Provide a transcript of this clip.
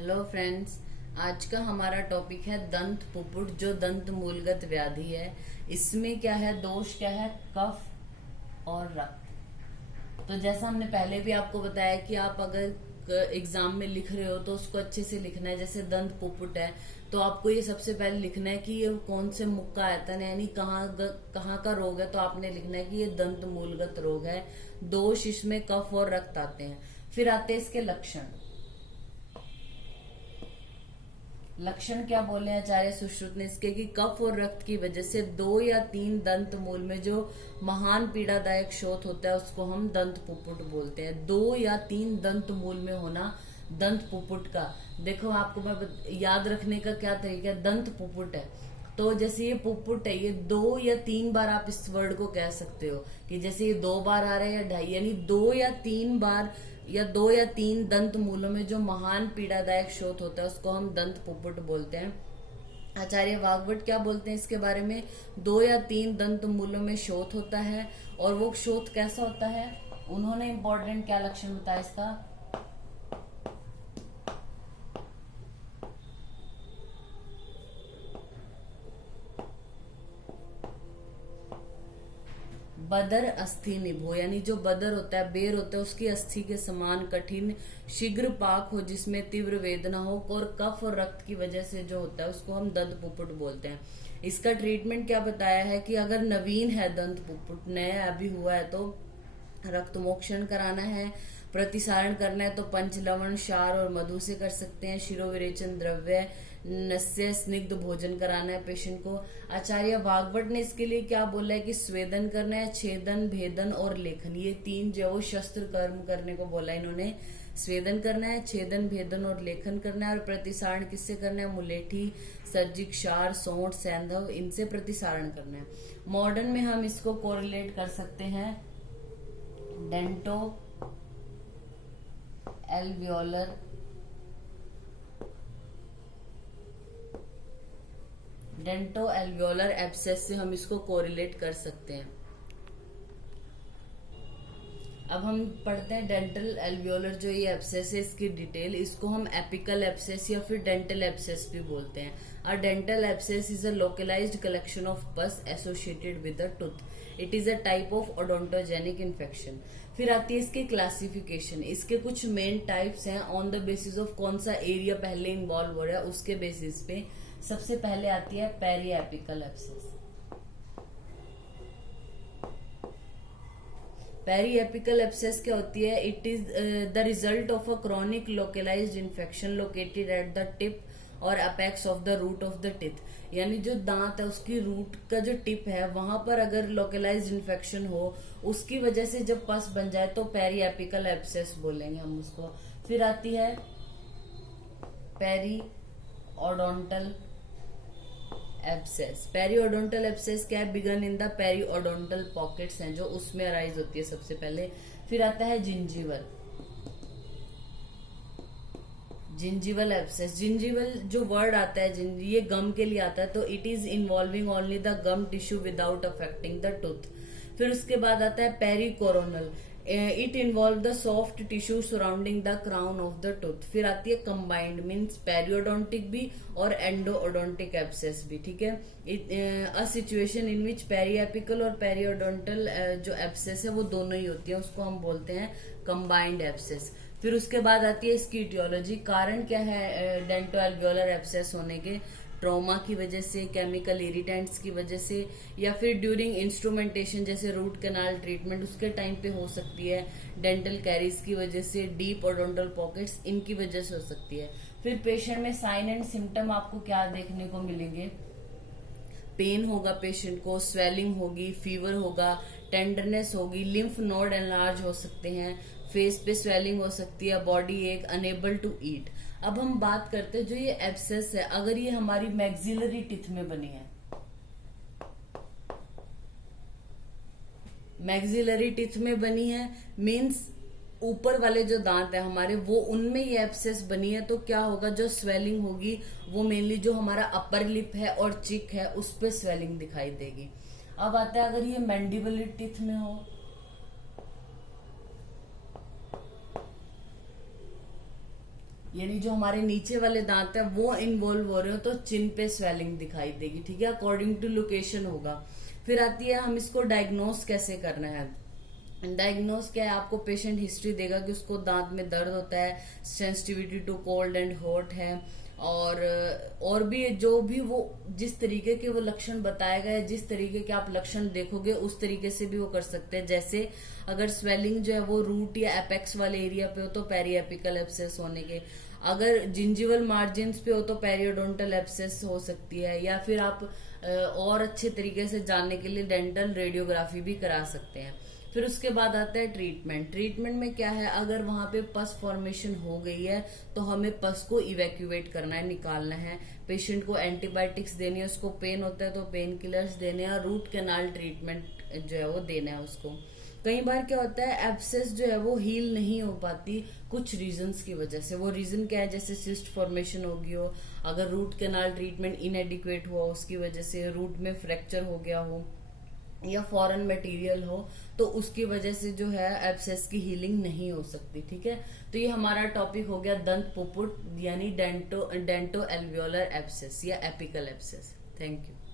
Hello friends. आज का हमारा टॉपिक है दंत पुपुट, जो दंत मूलगत व्याधि है। इसमें क्या है, दोष क्या है, कफ और रक्त। तो जैसा हमने पहले भी आपको बताया कि आप अगर एग्जाम में लिख रहे हो तो उसको अच्छे से लिखना है। जैसे दंत पुपुट है तो आपको ये सबसे पहले लिखना है कि ये कौन से मुख का आयतन है, यानी कहाँ का रोग है। तो आपने लिखना है कि ये दंत मूलगत रोग है। दोष इसमें कफ और रक्त आते हैं। फिर आते हैं इसके लक्षण। लक्षण क्या बोले आचार्य सुश्रुत ने इसके कि कफ और रक्त की वजह से 2 या 3 दंत मूल में जो महान पीड़ादायक शोथ होता है उसको हम दंत पुपुट बोलते हैं। 2 या 3 दंत मूल में होना दंत पुपुट का। देखो आपको मैं याद रखने का क्या तरीका है। दंत पुपुट है तो जैसे ये पुपुट है, ये 2 या 3 बार आप इस वर्ड को कह सकते हो कि जैसे ये 2 बार आ रहा है या ढाई, यानी 2 या 3 बार या 2 या 3 दंत मूलों में जो महान पीड़ादायक शोथ होता है उसको हम दंत पुपुट बोलते हैं। आचार्य वाग्भट क्या बोलते हैं इसके बारे में, 2 या 3 दंत मूलों में शोथ होता है। और वो शोथ कैसा होता है, उन्होंने इंपॉर्टेंट क्या लक्षण बताया इसका, बदर अस्थि निभो, यानी जो बदर होता है, बेर होता है, उसकी अस्थि के समान कठिन, शीघ्र पाक हो, जिसमें तीव्र वेदना हो, और कफ और रक्त की वजह से जो होता है उसको हम दंत पुपुट बोलते हैं। इसका ट्रीटमेंट क्या बताया है कि अगर नवीन है दंत पुपुट, नया अभी हुआ है, तो रक्त मोक्षण कराना है, प्रतिसारण करना है तो पंचलवण, क्षार और मधु से कर सकते हैं। शिरोविरेचन द्रव्य, नस्य स्निग्ध भोजन कराना है पेशेंट को। आचार्य वाग्भट ने इसके लिए क्या बोला है कि स्वेदन करना है, छेदन, भेदन और लेखन, ये 3 जो वो शस्त्र कर्म करने को बोला इन्होंने। स्वेदन करना है, छेदन, भेदन और लेखन करना है। और प्रतिसारण किससे करना है, मुलेठी, सर्जिक, क्षार, सोंठ, सैंधव, इनसे प्रतिसारण करना है। मॉडर्न में हम इसको कोरिलेट कर सकते हैं डेंटो एल्वियोलर एब्सेस से हम इसको कोरिलेट कर सकते हैं। अब हम पढ़ते हैं डेंटल एल्वियोलर, जो ये एब्सेस है इसकी डिटेल। इसको हम एपिकल एब्सेस या फिर डेंटल एब्सेस भी बोलते हैं। A dental abscess is a localised collection of pus associated with the tooth. It is a type of odontogenic infection. फिर आती है इसकी क्लासिफिकेशन। इसके कुछ मेन टाइप्स हैं ऑन द बेसिस ऑफ कौन सा एरिया पहले इन्वॉल्व हो रहा है उसके बेसिस पे। सबसे पहले आती है periapical abscess. Periapical abscess क्या होती है, it is the result of a chronic localized infection located at the tip और apex of the root of the teeth. यानी जो दांत है उसकी रूट का जो टिप है वहां पर अगर लोकलाइज्ड इन्फेक्शन हो, उसकी वजह से जब पस बन जाए तो पेरी एपिकल एब्सेस बोलेंगे हम उसको। फिर आती है पेरी ओडोंटल एब्सेस। पेरीओडोंटल एब्सेस क्या है, बिगन इन द पेरीओडोंटल पॉकेट्स हैं जो उसमें अराइज होती है सबसे पहले। फिर आता है जिंजिवल एब्सेस। जिंजिवल जो वर्ड आता है, ये गम के लिए आता है, तो it is involving only the gum tissue without affecting the tooth. फिर उसके बाद आता है pericoronal. It involve the soft tissue surrounding the crown of the tooth. फिर आती है कंबाइंड, मीन्स पेरियोडोंटिक भी और एंडोओडोंटिक एब्सेस भी। ठीक है, a situation in which periapical और पेरियोडोंटल जो एब्सेस है वो दोनों ही होती है, उसको हम बोलते हैं कंबाइंड एब्सेस। फिर उसके बाद आती है इसकी इटियोलॉजी। कारण क्या है डेंटो एल्वियोलर एब्सेस होने के, ट्रॉमा की वजह से, केमिकल इरिटेंट्स की वजह से, या फिर ड्यूरिंग इंस्ट्रूमेंटेशन जैसे रूट कैनाल ट्रीटमेंट उसके टाइम पे हो सकती है, डेंटल कैरीज की वजह से, डीप ओडोंटल पॉकेट्स इनकी वजह से हो सकती है। फिर पेशेंट में साइन एंड सिम्टम आपको क्या देखने को मिलेंगे, पेन होगा पेशेंट को, स्वेलिंग होगी, फीवर होगा, टेंडरनेस होगी, लिम्फ नोड एनलार्ज हो सकते हैं, फेस पे स्वेलिंग हो सकती है, बॉडी एक, अनेबल टू ईट। अब हम बात करते हैं जो ये एब्सेस है, अगर ये हमारी मैक्सिलरी टिथ में बनी है, मैक्सिलरी टिथ में बनी है मीन्स ऊपर वाले जो दांत है हमारे वो उनमें ये एब्सेस बनी है, तो क्या होगा, जो स्वेलिंग होगी वो मेनली जो हमारा अपर लिप है और चिक है उस पे स्वेलिंग दिखाई देगी। अब आता है अगर ये मैंडिबुलर टिथ में हो, यानी जो हमारे नीचे वाले दांत है वो इन्वॉल्व हो रहे हो तो चिन पे स्वेलिंग दिखाई देगी, ठीक है, अकॉर्डिंग टू लोकेशन होगा। फिर आती है हम इसको डायग्नोस कैसे करना है। डायग्नोस क्या है, आपको पेशेंट हिस्ट्री देगा कि उसको दांत में दर्द होता है, sensitivity to cold and hot है, और भी जो भी वो जिस तरीके के वो लक्षण बताएगा या जिस तरीके के आप लक्षण देखोगे उस तरीके से भी वो कर सकते हैं। जैसे अगर स्वेलिंग जो है वो रूट या एपेक्स वाले एरिया पे हो तो पेरिएपिकल एब्सेस होने के, अगर जिंजिवल मार्जिन पे हो तो पेरियोडोंटल एब्सेस हो सकती है, या फिर आप और अच्छे तरीके से जानने के लिए डेंटल रेडियोग्राफी भी करा सकते हैं। फिर उसके बाद आता है ट्रीटमेंट। ट्रीटमेंट में क्या है, अगर वहां पे पस फॉर्मेशन हो गई है तो हमें पस को इवैक्यूएट करना है, निकालना है। पेशेंट को एंटीबायोटिक्स देनी है, उसको पेन होता है तो पेन किलर्स देने हैं, रूट कैनाल ट्रीटमेंट जो है वो देना है उसको। कई बार क्या होता है, एब्सेस जो है वो हील नहीं हो पाती कुछ रीजंस की वजह से। वो रीजन क्या है, जैसे सिस्ट फॉर्मेशन हो गई हो, अगर रूट कैनाल ट्रीटमेंट इनएडिक्वेट हुआ उसकी वजह से, रूट में फ्रैक्चर हो गया हो या फॉरेन मटेरियल हो, तो उसकी वजह से जो है एब्सेस की हीलिंग नहीं हो सकती, ठीक है। तो ये हमारा टॉपिक हो गया दंत पुपुट यानी डेंटो एल्वियोलर एब्सेस या एपिकल एब्सेस। Thank you.